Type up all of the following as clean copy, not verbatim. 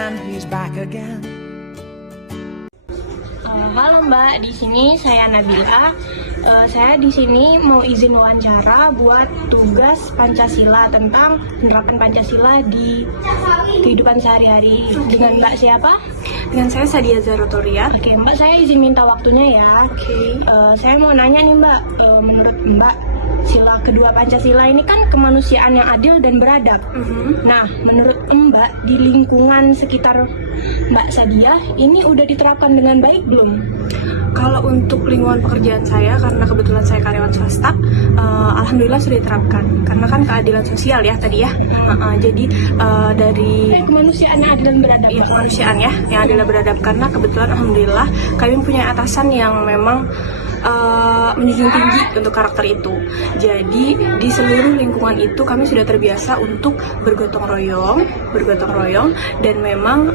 and he's back again. Halo Mbak, di sini saya Nabila. Saya di sini mau izin wawancara buat tugas Pancasila tentang menerapkan Pancasila di kehidupan sehari-hari. Dengan Mbak siapa? Dengan saya Sadia Zarotoria. Oke Mbak, saya izin minta waktunya ya. Saya mau nanya nih Mbak, menurut Mbak sila kedua Pancasila ini kan kemanusiaan yang adil dan beradab. Nah, menurut Mbak di lingkungan sekitar Mbak Sadia ini udah diterapkan dengan baik belum? Kalau untuk lingkungan pekerjaan saya, karena kebetulan saya karyawan swasta, alhamdulillah sudah diterapkan. Karena kan keadilan sosial ya tadi ya. Jadi dari Kemanusiaan yang adil dan beradab. ya kemanusiaan ya yang adil dan beradab, karena kebetulan alhamdulillah kami punya atasan yang memang menjunjung tinggi untuk karakter itu. Jadi di seluruh lingkungan itu kami sudah terbiasa untuk bergotong royong dan memang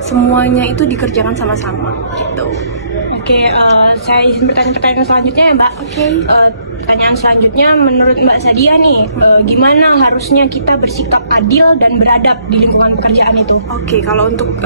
semuanya itu dikerjakan sama-sama gitu. Oke, saya izin bertanya pertanyaan selanjutnya ya Mbak. Pertanyaan selanjutnya menurut Mbak Sadia nih, gimana harusnya kita bersikap adil dan beradab di lingkungan pekerjaan itu? Oke, kalau untuk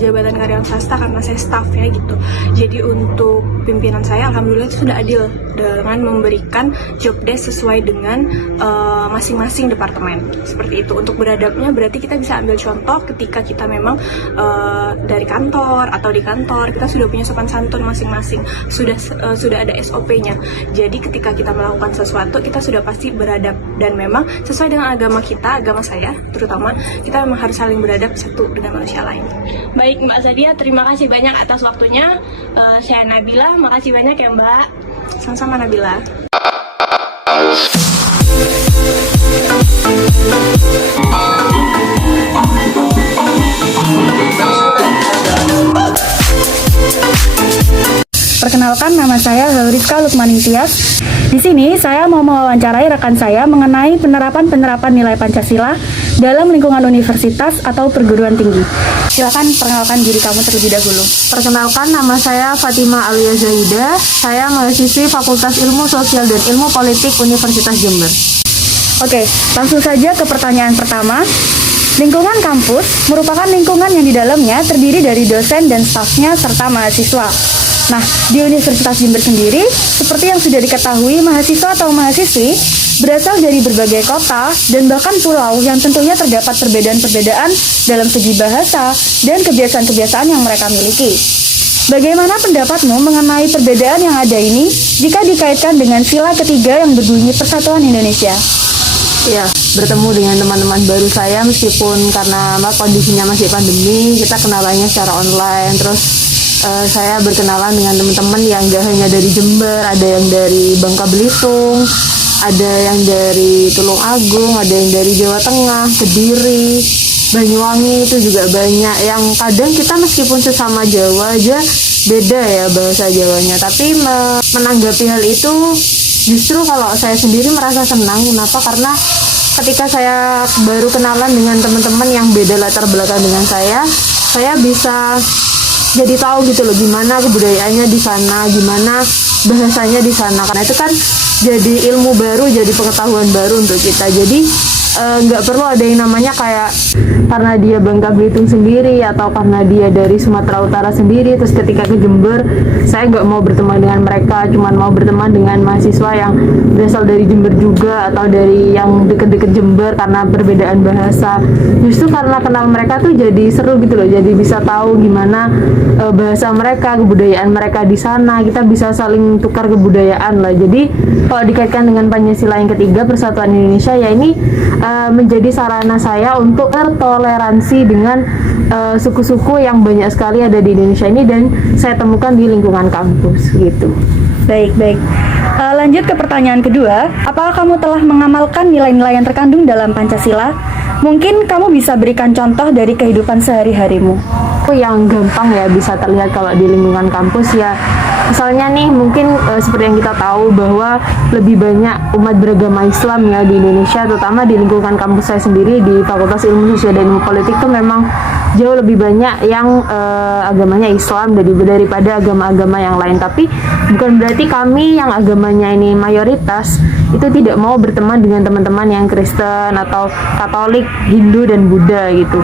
jabatan karyawan swasta karena saya staff ya gitu. Jadi untuk pimpinan saya alhamdulillah itu sudah adil dengan memberikan job desk sesuai dengan masing-masing departemen. Seperti itu. Untuk beradabnya berarti kita bisa ambil contoh ketika kita memang dari kantor atau di kantor kita sudah punya sopan santun masing-masing. Sudah ada SOP-nya. Jadi ketika kita melakukan sesuatu kita sudah pasti beradab dan memang sesuai dengan agama kita, agama saya terutama, kita memang harus saling beradab satu dengan manusia lain. Baik Mbak Sadia, terima kasih banyak atas waktunya. Saya Nabila, makasih banyak ya Mbak. Sama-sama Nabila. Perkenalkan, nama saya Rizka Lukmaning Tias. Di sini saya mau mewawancarai rekan saya mengenai penerapan nilai Pancasila dalam lingkungan universitas atau perguruan tinggi. Silakan perkenalkan diri kamu terlebih dahulu. Perkenalkan, nama saya Fatima Alia Zahida. Saya mahasiswi Fakultas Ilmu Sosial dan Ilmu Politik Universitas Jember. Oke, langsung saja ke pertanyaan pertama. Lingkungan kampus merupakan lingkungan yang di dalamnya terdiri dari dosen dan stafnya serta mahasiswa. Nah, di Universitas Jember sendiri, seperti yang sudah diketahui, mahasiswa atau mahasiswi berasal dari berbagai kota dan bahkan pulau yang tentunya terdapat perbedaan-perbedaan dalam segi bahasa dan kebiasaan-kebiasaan yang mereka miliki. Bagaimana pendapatmu mengenai perbedaan yang ada ini jika dikaitkan dengan sila ketiga yang berbunyi Persatuan Indonesia? Ya, bertemu dengan teman-teman baru saya meskipun karena kondisinya masih pandemi, kita kenalannya secara online. Terus saya berkenalan dengan teman-teman yang gak hanya dari Jember, ada yang dari Bangka Belitung, ada yang dari Tulung Agung, ada yang dari Jawa Tengah, Kediri, Banyuwangi, itu juga banyak. Yang kadang kita meskipun sesama Jawa aja beda ya bahasa Jawanya, tapi menanggapi hal itu justru kalau saya sendiri merasa senang. Kenapa? Karena ketika saya baru kenalan dengan teman-teman yang beda latar belakang dengan saya bisa jadi tahu gitu loh gimana kebudayaannya di sana, gimana bahasanya di sana. Karena itu kan jadi ilmu baru, jadi pengetahuan baru untuk kita. Jadi nggak perlu ada yang namanya kayak karena dia Bangka Belitung sendiri atau karena dia dari Sumatera Utara sendiri, terus ketika ke Jember saya nggak mau berteman dengan mereka, cuman mau berteman dengan mahasiswa yang berasal dari Jember juga atau dari yang deket-deket Jember karena perbedaan bahasa. Justru karena kenal mereka tuh jadi seru gitu loh, jadi bisa tahu gimana bahasa mereka, kebudayaan mereka di sana, kita bisa saling tukar kebudayaan lah. Jadi kalau dikaitkan dengan Pancasila yang ketiga, Persatuan Indonesia, ya ini menjadi sarana saya untuk bertoleransi dengan suku-suku yang banyak sekali ada di Indonesia ini dan saya temukan di lingkungan kampus gitu. Baik. Lanjut ke pertanyaan kedua, apakah kamu telah mengamalkan nilai-nilai yang terkandung dalam Pancasila? Mungkin kamu bisa berikan contoh dari kehidupan sehari-harimu. Yang gampang ya bisa terlihat kalau di lingkungan kampus ya, misalnya nih mungkin seperti yang kita tahu bahwa lebih banyak umat beragama Islam ya di Indonesia, terutama di lingkungan kampus saya sendiri di Fakultas Ilmu Sosial dan Ilmu Politik itu memang jauh lebih banyak yang agamanya Islam daripada agama-agama yang lain. Tapi bukan berarti kami yang agamanya ini mayoritas itu tidak mau berteman dengan teman-teman yang Kristen atau Katolik, Hindu dan Buddha gitu.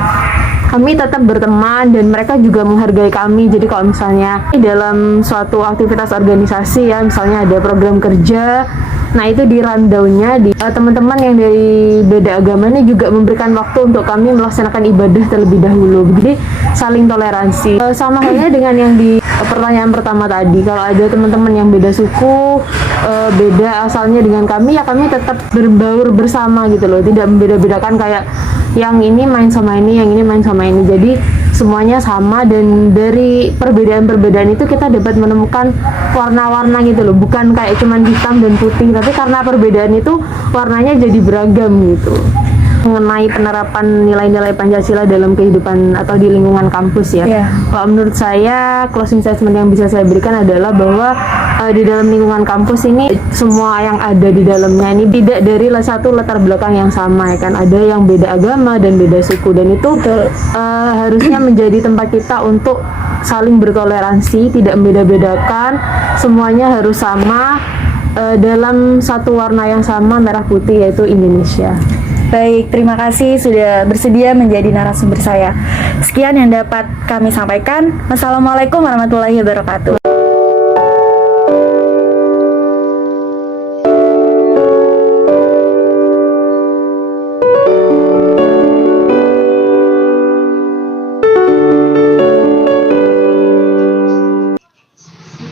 kami tetap berteman dan mereka juga menghargai kami. Jadi kalau misalnya dalam suatu aktivitas organisasi ya, misalnya ada program kerja, nah itu di rundown-nya teman-teman yang dari beda agama ini juga memberikan waktu untuk kami melaksanakan ibadah terlebih dahulu. Jadi saling toleransi. Sama halnya dengan yang di pertanyaan pertama tadi, kalau ada teman-teman yang beda suku, beda asalnya dengan kami, ya kami tetap berbaur bersama gitu loh, tidak membeda-bedakan kayak yang ini main sama ini, yang ini main sama ini. Jadi semuanya sama, dan dari perbedaan-perbedaan itu kita dapat menemukan warna-warna gitu loh, bukan kayak cuman hitam dan putih, tapi karena perbedaan itu warnanya jadi beragam gitu. Mengenai penerapan nilai-nilai Pancasila dalam kehidupan atau di lingkungan kampus ya. Kalau menurut saya, closing statement yang bisa saya berikan adalah bahwa di dalam lingkungan kampus ini semua yang ada di dalamnya ini tidak dari satu latar belakang yang sama ya kan. Ada yang beda agama dan beda suku, dan itu harusnya menjadi tempat kita untuk saling bertoleransi, tidak membeda-bedakan, semuanya harus sama dalam satu warna yang sama, merah putih, yaitu Indonesia. Baik, terima kasih sudah bersedia menjadi narasumber saya. Sekian yang dapat kami sampaikan. Wassalamualaikum warahmatullahi wabarakatuh.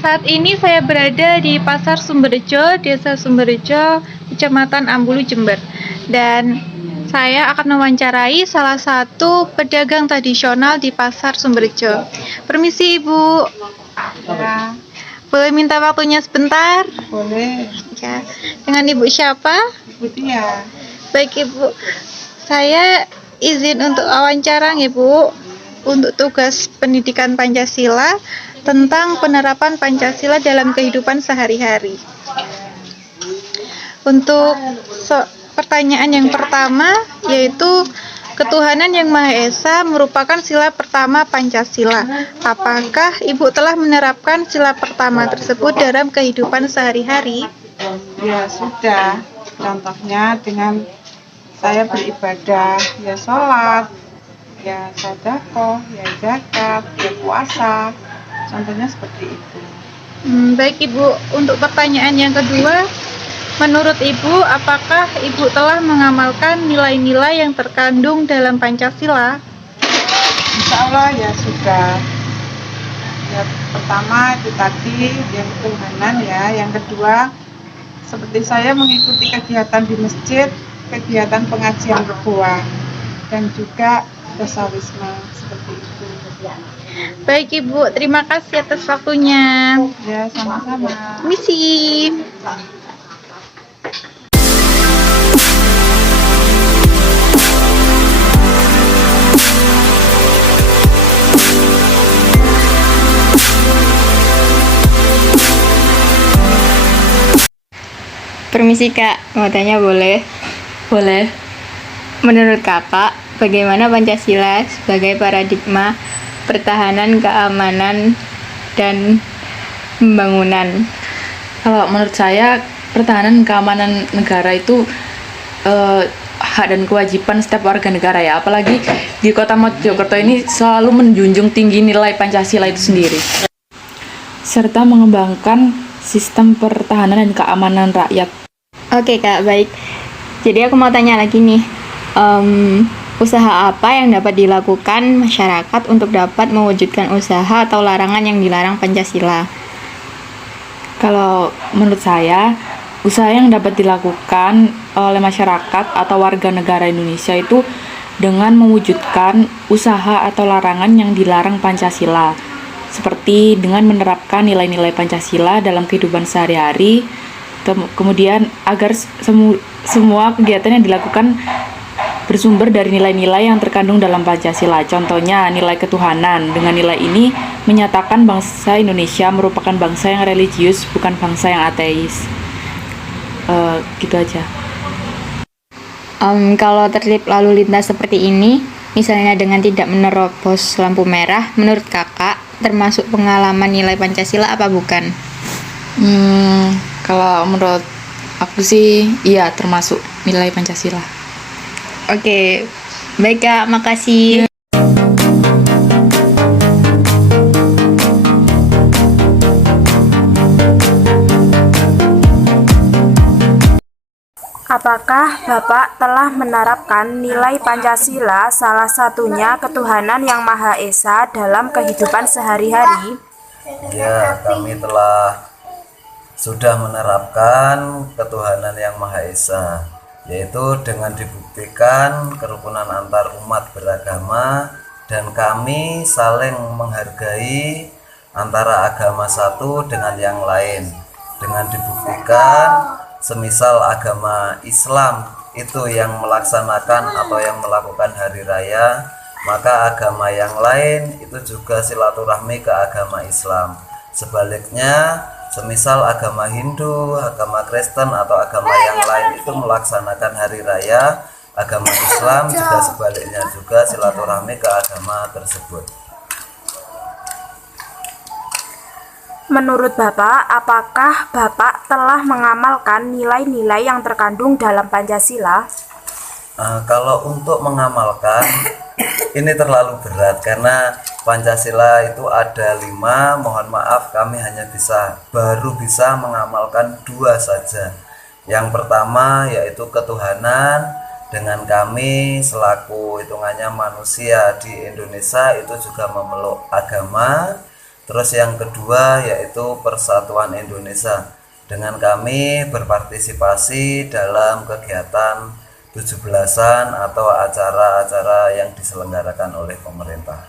Saat ini saya berada di Pasar Sumberjo, Desa Sumberjo, Kecamatan Ambulu, Jember. Dan saya akan mewawancarai salah satu pedagang tradisional di Pasar Sumberjo. Permisi Ibu. Ya. Boleh minta waktunya sebentar? Boleh. Ya. Dengan Ibu siapa? Ibu Tia. Baik Ibu. Saya izin untuk wawancara Ibu untuk tugas pendidikan Pancasila tentang penerapan Pancasila dalam kehidupan sehari-hari. Untuk pertanyaan yang pertama, yaitu ketuhanan yang Maha Esa merupakan sila pertama Pancasila. Apakah Ibu telah menerapkan sila pertama tersebut dalam kehidupan sehari-hari? Ya sudah. Contohnya dengan saya beribadah, ya sholat, ya sedekah, ya zakat, ya puasa. Contohnya seperti itu. Baik Ibu, untuk pertanyaan yang kedua, menurut Ibu, apakah Ibu telah mengamalkan nilai-nilai yang terkandung dalam Pancasila? Insya Allah ya sudah. Ya pertama itu tadi yang ketuhanan ya. Yang kedua, seperti saya mengikuti kegiatan di masjid, kegiatan pengajian rebuah, dan juga dasawisma seperti itu. Baik Ibu, terima kasih atas waktunya. Ya sama-sama. Misi. Permisi Kak, mau tanya boleh? Boleh. Menurut Kakak, bagaimana Pancasila sebagai paradigma pertahanan, keamanan, dan pembangunan? Kalau menurut saya, pertahanan keamanan negara itu hak dan kewajiban setiap warga negara ya. Apalagi di Kota Mojokerto ini selalu menjunjung tinggi nilai Pancasila itu sendiri, serta mengembangkan sistem pertahanan dan keamanan rakyat. Oke Kak, baik. Jadi aku mau tanya lagi nih, usaha apa yang dapat dilakukan masyarakat untuk dapat mewujudkan usaha atau larangan yang dilarang Pancasila? Kalau menurut saya, usaha yang dapat dilakukan oleh masyarakat atau warga negara Indonesia itu dengan mewujudkan usaha atau larangan yang dilarang Pancasila, seperti dengan menerapkan nilai-nilai Pancasila dalam kehidupan sehari-hari, kemudian agar semua kegiatan yang dilakukan bersumber dari nilai-nilai yang terkandung dalam Pancasila. Contohnya, nilai ketuhanan. Dengan nilai ini menyatakan bangsa Indonesia merupakan bangsa yang religius, bukan bangsa yang ateis. Gitu aja. Kalau tertib lalu lintas seperti ini, misalnya dengan tidak menerobos lampu merah, menurut Kakak termasuk pengalaman nilai Pancasila apa bukan? Kalau menurut aku sih, iya termasuk nilai Pancasila. Oke, baik Kak, makasih. Apakah Bapak telah menerapkan nilai Pancasila, salah satunya ketuhanan yang Maha Esa, dalam kehidupan sehari-hari? Ya, kami sudah menerapkan ketuhanan yang Maha Esa, yaitu dengan dibuktikan kerukunan antar umat beragama dan kami saling menghargai antara agama satu dengan yang lain, dengan dibuktikan semisal agama Islam itu yang melaksanakan atau yang melakukan hari raya, maka agama yang lain itu juga silaturahmi ke agama Islam. Sebaliknya, semisal agama Hindu, agama Kristen atau agama yang lain itu melaksanakan hari raya, agama Islam juga sebaliknya juga silaturahmi ke agama tersebut. Menurut Bapak, apakah Bapak telah mengamalkan nilai-nilai yang terkandung dalam Pancasila? Kalau untuk mengamalkan, ini terlalu berat karena Pancasila itu ada 5, mohon maaf kami hanya baru bisa mengamalkan 2 saja. Yang pertama yaitu ketuhanan, dengan kami selaku hitungannya manusia di Indonesia itu juga memeluk agama. Terus yang kedua yaitu persatuan Indonesia, dengan kami berpartisipasi dalam kegiatan 17-an atau acara-acara yang diselenggarakan oleh pemerintah.